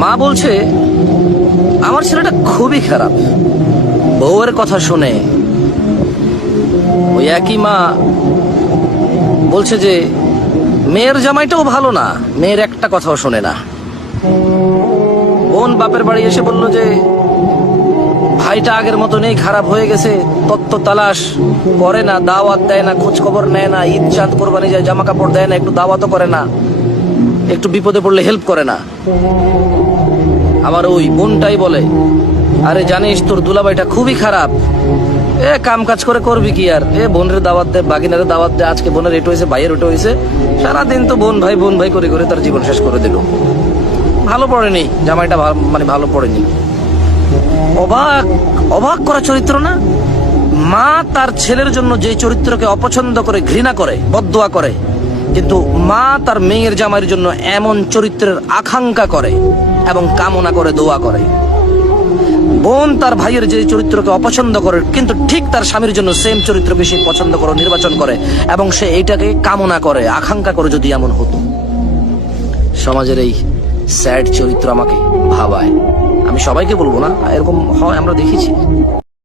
মা বলছে আমার ছেলেটা খুবই খারাপ। বউয়ের কথা শুনে ওই একই মা বলছে যে মেয়ের জামাইটাও ভালো না, মেয়ের একটা কথাও শোনে না। বোন বাপের বাড়ি এসে বলল যে ভাইটা আগের মতো নেই, খারাপ হয়ে গেছে, তত্ত্ব তালাশ করে না, দাওয়াত দেয় না, খোঁজ খবর নেয় না, ঈদ চাঁদ কোরবানি যায় জামা কাপড় দেয় না, একটু দাওয়াতও করে না, একটু বিপদে পড়লে হেল্প করে না। আমার ওই বোনটাই বলে আরে জানিস তোর দুলাভাইটা খুবই খারাপ, কাম কাজ করে করবি কি আর, বোনের দাওয়াত দে, বাগিনারে দাওয়াত দে, আজকে বোনের এটো হয়েছে, ভাইয়ের ওটো হয়েছে, সারাদিন তো বোন ভাই করে করে তার জীবন শেষ করে দিল। ভালো পড়েনি জামাইটা, মানে ভালো পড়েনি। অবাক অবাক করা চরিত্র না? মা তার ছেলের জন্য যে চরিত্রকে অপছন্দ করে, ঘৃণা করে, বদদোয়া করে, কিন্তু মা তার মেয়ের জামাইয়ের জন্য এমন চরিত্রের আকাঙ্ক্ষা করে এবং কামনা করে, দোয়া করে। বোন তার ভাইয়ের যে চরিত্রকে অপছন্দ করে, কিন্তু ঠিক তার স্বামীর জন্য সেম চরিত্রকে সে পছন্দ করে, নির্বাচন করে, এবং সে এইটাকে কামনা করে, আকাঙ্ক্ষা করে। যদি এমন হতো, সমাজের এই স্যাড চরিত্র আমাকে ভাবায়। আমি সবাইকে বলবো না, এরকম হয়, আমরা দেখেছি।